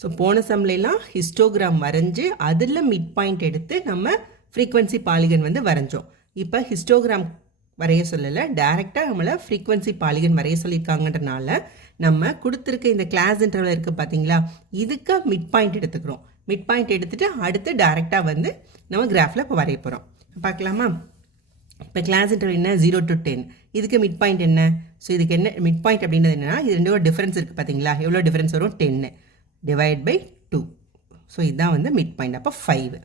So போன சம்லாம் histogram வரைஞ்சி அதில் மிட் பாயிண்ட் எடுத்து நம்ம ஃப்ரீக்வன்சி பாலிகன் வந்து வரைஞ்சோம். இப்போ ஹிஸ்டோகிராம் வரைய சொல்லலை, டைரெக்டாக நம்மளை ஃப்ரீக்வன்சி பாலிகன் வரைய சொல்லியிருக்காங்கன்றனால நம்ம கொடுத்துருக்க இந்த கிளாஸ் இன்டர்வல் இருக்குது பார்த்தீங்களா, இதுக்கு மிட் பாயிண்ட் எடுத்துக்கிறோம். மிட் பாயிண்ட் எடுத்துகிட்டு அடுத்து டைரெக்டாக வந்து நம்ம கிராஃபில் இப்போ வரைய போகிறோம். பார்க்கலாமா? இப்போ கிளாஸ் இன்டர்வல் என்ன, 0 to 10. இதுக்கு மிட் பாயிண்ட் என்ன? ஸோ இதுக்கு என்ன மிட் பாயிண்ட் அப்படின்றது என்னன்னா, இது ரெண்டோட டிஃபரன்ஸ் இருக்குது பார்த்தீங்களா, எவ்வளோ டிஃபரன்ஸ் வரும், 10 டிவைட் பை 2. ஸோ இதுதான் வந்து மிட் பாயிண்ட். அப்போ 5.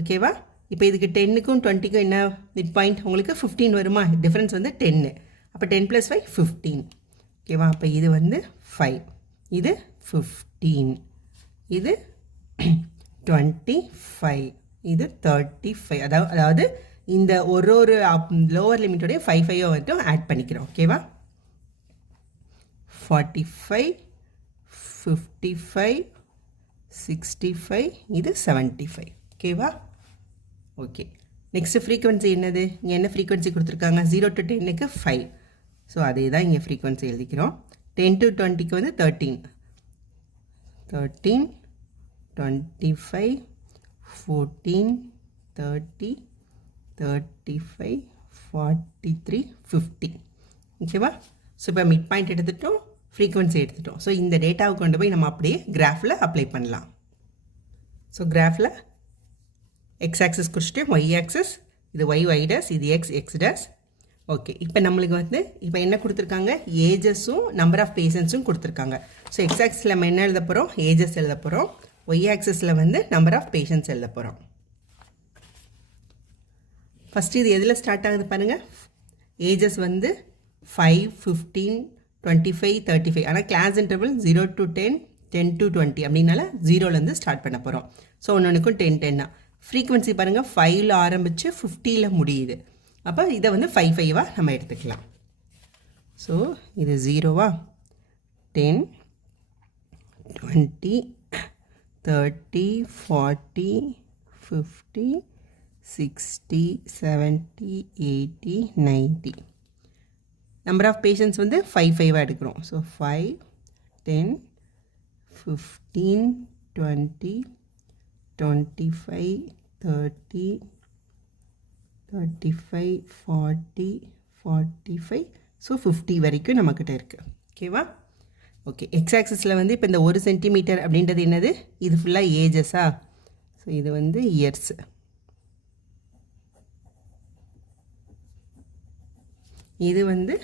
ஓகேவா? இப்போ இதுக்கு 10க்கும் 20க்கும் என்ன மிட் பாயிண்ட், உங்களுக்கு 15 வருமா? டிஃபரன்ஸ் வந்து 10. அப்போ 10 + 5 15. ஓகேவா? அப்போ இது வந்து 5, இது 15, இது 25, இது 35. அதாவது இந்த ஒரு லோவர் லிமிட்டோடைய 5 வந்துட்டு ஆட் பண்ணிக்கிறோம். ஓகேவா? 45, 55, 65, இது 75. ஓகேவா? ஓகே. நெக்ஸ்ட் ஃப்ரீக்வன்சி என்னது? இங்கே என்ன ஃப்ரீக்வன்சி கொடுத்துருக்காங்க? 0 to 10க்கு 5. ஸோ அதே தான் இங்கே ஃப்ரீக்வன்சி எழுதிக்கிறோம். 10 to 20க்கு வந்து 13, 25, 14, 30, 35, 43, 50. ஓகேவா? ஸோ இப்போ மிட் பாயிண்ட் எடுத்துட்டோம், ஃப்ரீக்வன்சி எடுத்துட்டோம். ஸோ இந்த டேட்டாவை கொண்டு போய் நம்ம அப்படியே கிராஃபில் அப்ளை பண்ணலாம். ஸோ கிராஃபில் எக்ஸ் ஆக்சஸ் குறிச்சிட்டு ஒய் ஆக்சஸ், இது ஒய் டேஸ், இது எக்ஸ் டேஸ். ஓகே. இப்போ நம்மளுக்கு வந்து இப்போ என்ன கொடுத்துருக்காங்க, ஏஜஸும் நம்பர் ஆஃப் பேஷண்ட்ஸும் கொடுத்துருக்காங்க. ஸோ எக்ஸ் ஆக்சஸில் நம்ம என்ன எழுத போகிறோம், ஏஜஸ் எழுத போகிறோம். ஒய் ஆக்சஸில் வந்து நம்பர் ஆஃப் பேஷண்ட்ஸ் எழுத போகிறோம். ஃபஸ்ட்டு இது எதில் ஸ்டார்ட் ஆகுது பாருங்கள். ஏஜஸ் வந்து 5, 15, 25, 35. ஆனால் கிளாஸ் இன்டர்வல் 0 to 10, 10 to 20 அப்படின்னால 0லேருந்து ஸ்டார்ட் பண்ண போகிறோம். ஸோ ஒன்றுக்கும் 10, 10 தான். ஃப்ரீக்வன்சி பாருங்கள், 5ல் ஆரம்பித்து 50ல் முடியுது. அப்போ இதை வந்து 5 நம்ம எடுத்துக்கலாம். ஸோ இது 0வா, 10, 20, 30, 40, 50, 60, 70, 80, 90. நம்பர் ஆஃப் பேஷண்ட்ஸ் வந்து 5 எடுக்கிறோம். ஸோ 5, 10, 15, 20, 25, 30, 35, 40, 45. ஸோ 50 வரைக்கும் நம்மக்கிட்ட இருக்குது. ஓகேவா? ஓகே. எக்ஸ் ஆக்சஸில் வந்து இப்போ இந்த 1 சென்டிமீட்டர் அப்படின்றது என்னது, இது ஃபுல்லாக ஏஜஸா. ஸோ இது வந்து இயர்ஸ். இது வந்து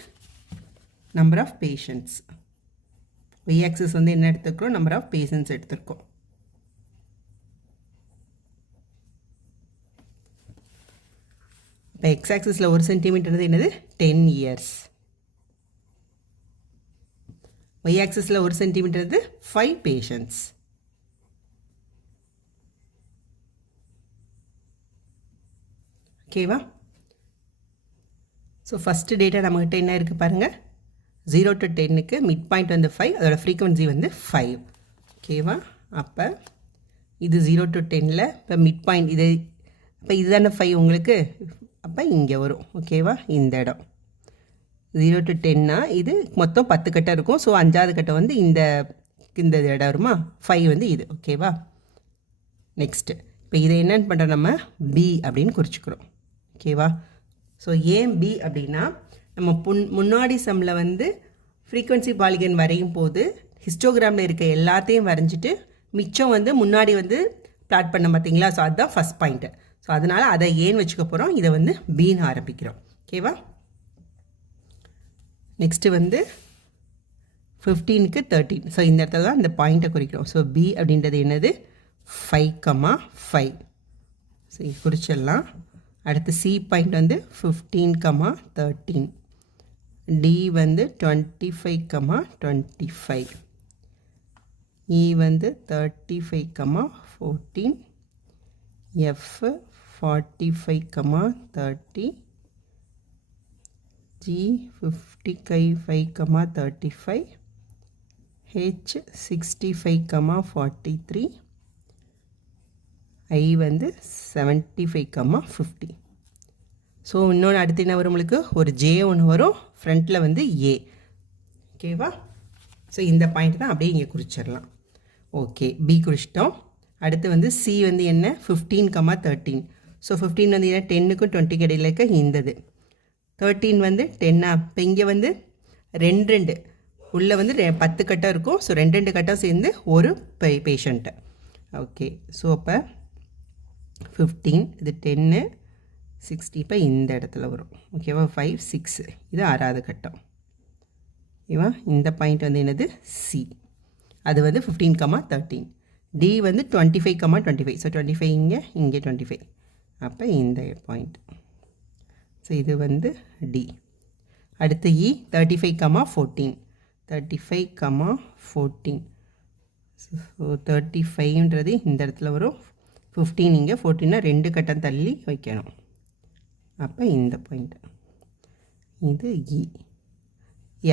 number of patients. Y axis வந்து என்ன எடுத்துக்கிறோம், நம்பர் ஆஃப் பேஷண்ட்ஸ் எடுத்துருக்கோம். இப்போ எக்ஸ் ஆக்சஸில் 1 சென்டிமீட்டர் என்னது, 10 இயர்ஸ். ஒய் ஆக்சஸில் 1 சென்டிமீட்டர் 5 பேஷண்ட்ஸ். ஓகேவா? ஸோ ஃபஸ்ட்டு டேட்டா நம்மகிட்ட என்ன இருக்குது பாருங்கள், 0 to 10க்கு மிட் பாயிண்ட் வந்து 5, அதோட ஃப்ரீக்வன்சி வந்து 5. ஓகேவா? அப்போ இது 0 to 10ல் இப்போ மிட் பாயிண்ட் இது, இப்போ இதுதானே 5 உங்களுக்கு, அப்போ இங்கே வரும். ஓகேவா? இந்த இடம் 0 to 10னா இது மொத்தம் 10 கட்டை இருக்கும். ஸோ 5வது கட்டை வந்து இந்த இடம் வருமா, 5 வந்து இது. ஓகேவா? நெக்ஸ்ட்டு இப்போ இதை என்னென்னு பண்ணுறோம், நம்ம பி அப்படின்னு குறிச்சிக்கிறோம். ஓகேவா? ஸோ ஏன் பி அப்படின்னா, நம்ம முன்னாடி சம்மில் வந்து ஃப்ரீக்வன்சி பாலிகன் வரையும் போது ஹிஸ்டோகிராமில் இருக்க எல்லாத்தையும் வரைஞ்சிட்டு மிச்சம் வந்து முன்னாடி வந்து பிளாட் பண்ண பார்த்தீங்களா. ஸோ அதுதான் ஃபஸ்ட் பாயிண்ட்டு. ஸோ அதனால் அதை ஏன்னு வச்சுக்க போகிறோம், இதை வந்து பின்னு ஆரம்பிக்கிறோம். ஓகேவா? நெக்ஸ்ட்டு வந்து 15க்கு 13. ஸோ இந்த இடத்துல தான் இந்த பாயிண்ட்டை குறிக்கிறோம். ஸோ பி அப்படின்றது என்னது, 5,5. ஸோ குறிச்சிடலாம். அடுத்து சி பாயிண்ட் வந்து 15,13. டி வந்து 25,25. இ வந்து 35,14. எஃப் 45,30. ஜி 55,35. ஹெச் 65,43. ஐ வந்து 75,50. ஸோ இன்னொன்று அடுத்து என்ன வரும், உங்களுக்கு ஒரு ஜே ஒன்று வரும், ஃப்ரண்ட்டில் வந்து ஏ. ஓகேவா? ஸோ இந்த பாயிண்ட் தான் அப்படியே இங்கே குறிச்சிடலாம். Okay, B குறிச்சிட்டோம். அடுத்து வந்து சி வந்து என்ன 15,13. ஸோ 15 வந்து என்ன 10க்கும் 20க்கு இடையில இருக்க இந்தது. 13 வந்து 10ஆ, இப்போ இங்கே வந்து 2 உள்ளே வந்து 10 கட்டம் இருக்கும். ஸோ 2 கட்டம் சேர்ந்து ஒரு பேஷண்ட்டு. ஓகே, ஸோ அப்போ 15 இது 10 60 இப்போ இந்த இடத்துல வரும். ஓகேவா, 5 6 இது 6வது கட்டம். ஓகேவா, இந்த பாயிண்ட் வந்து என்னது சி, அது வந்து 15,13. டி வந்து 25,25. ஸோ 25 இங்கே 25. அப்போ இந்த பாயிண்ட். ஸோ இது வந்து டி. அடுத்து இ 35,14. 35,14. ஸோ 35ன்றது இந்த இடத்துல வரும். 15 இங்கே, 14னா 2 கட்டம் தள்ளி வைக்கணும். அப்போ இந்த பாயிண்ட். இது இ.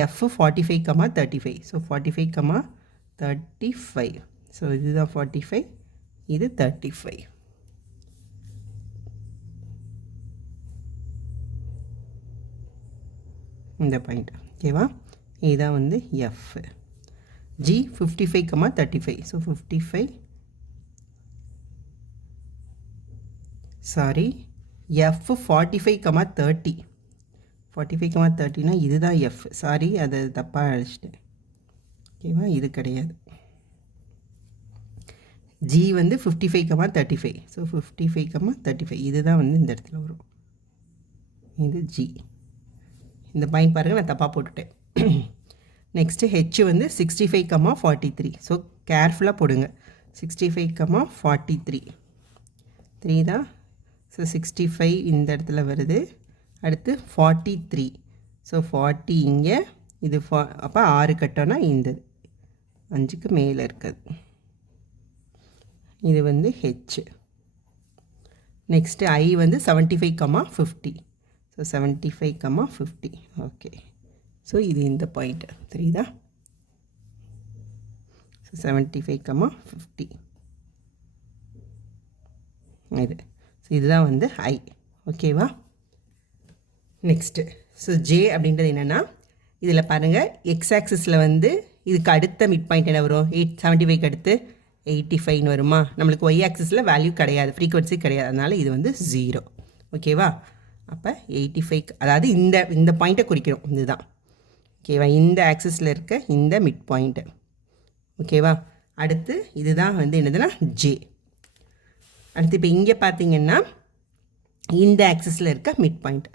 எஃப் 45,35. ஸோ 45,35. ஸோ இதுதான் 45, இது 35. இந்த பாயிண்ட். ஓகேவா, இதுதான் வந்து F. G 55,35. So 55, sorry, F 45,30. 45,30னா இதுதான் எஃப். சாரி, அது தப்பாக அழைச்சிட்டேன். ஓகேவா, இது கிடையாது. ஜி வந்து 55,35. ஸோ 55,35 இதுதான் வந்து இந்த இடத்துல வரும். இது ஜி. இந்த பாயிண்ட் பாருங்கள், நான் தப்பாக போட்டுட்டேன். நெக்ஸ்ட்டு ஹெச் வந்து 65,43. ஸோ கேர்ஃபுல்லாக போடுங்க. 65,43 3 தான். ஸோ 65 இந்த இடத்துல வருது. அடுத்து 43. ஸோ 40 இங்கே, இது அப்போ 6 கட்டம்னா இந்த 5க்கு மேலே இருக்குது. இது வந்து ஹெச். நெக்ஸ்ட்டு ஐ வந்து 75,50. ஸோ 75,50. ஓகே, ஸோ இது இந்த பாயிண்ட் தெரியுதா. ஸோ 75,50 இது. ஸோ இதுதான் வந்து ஐ. ஓகேவா, நெக்ஸ்ட்டு ஸோ ஜே அப்படின்றது என்னென்னா, இதில் பாருங்கள் எக்ஸ் ஆக்சிஸில் வந்து இதுக்கு அடுத்த மிட் பாயிண்ட் என்ன வரும், 75க்கு அடுத்து 85 வருமா. நம்மளுக்கு ஒய் ஆக்சிஸில் வேல்யூ கிடையாது, ஃப்ரீக்வன்சி கிடையாது, அதனால் இது வந்து 0. ஓகேவா, அப்போ 85, அதாவது இந்த பாயிண்ட்டை குறிக்கிறோம், இதுதான். ஓகேவா, இந்த ஆக்சிஸில் இருக்க இந்த மிட் பாயிண்ட்டு. ஓகேவா, அடுத்து இதுதான் வந்து என்னதுன்னா ஜே. அடுத்து இப்போ இங்கே பார்த்தீங்கன்னா இந்த ஆக்சிஸில் இருக்க மிட் பாயிண்ட்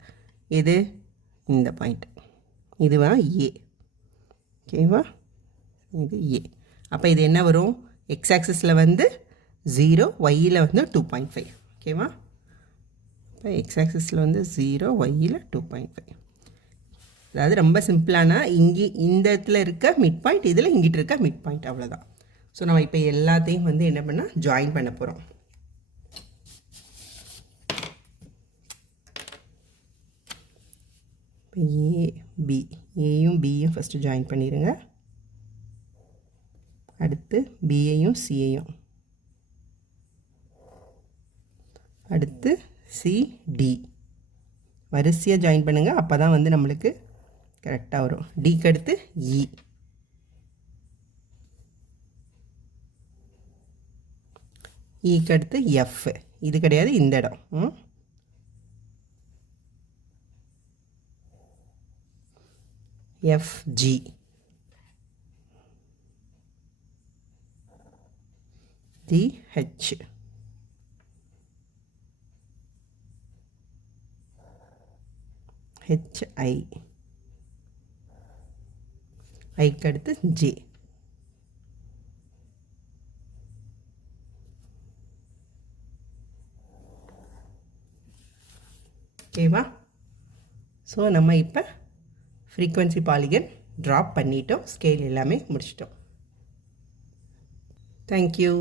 இது, இந்த பாயிண்ட் இதுதான் ஏ. ஓகேவா, இது ஏ. அப்போ இது என்ன வரும், எக்ஸ் ஆக்சிஸில் வந்து 0, ஒய்யில் வந்து 2.5. ஓகேவா, இப்போ எக்ஸ் ஆக்சிஸில் வந்து 0, ஒய்யில் 2.5. அதாவது ரொம்ப சிம்பிளான, இங்கே இந்த இடத்துல இருக்க மிட் பாயிண்ட், இதில் இங்கிட்ட இருக்க மிட் பாயிண்ட், அவ்வளோதான். ஸோ நம்ம இப்போ எல்லாத்தையும் வந்து என்ன பண்ணால் ஜாயின் பண்ண போகிறோம். இப்போ ஏபி, ஏயும் பியும் ஃபஸ்ட்டு ஜாயின் பண்ணிடுங்க. அடுத்து பியையும் சியையும், அடுத்து சிடி வரிசையாக ஜாயின் பண்ணுங்கள். அப்போ தான் வந்து நம்மளுக்கு கரெக்டாக வரும். டிக்கு அடுத்து இ, இக்கு அடுத்து எஃப். இது கிடையாது, இந்த இடம். எஃப்ஜி, ஜிஹெச், ஹெச்ஐ, ஐக்கு அடுத்து ஜே. ஓகேவா, ஸோ நம்ம இப்போ ஃப்ரீக்வன்சி பாலிகன் ட்ராப் பண்ணிட்டோம். ஸ்கேல் எல்லாமே முடிச்சிட்டோம். தேங்க்யூ.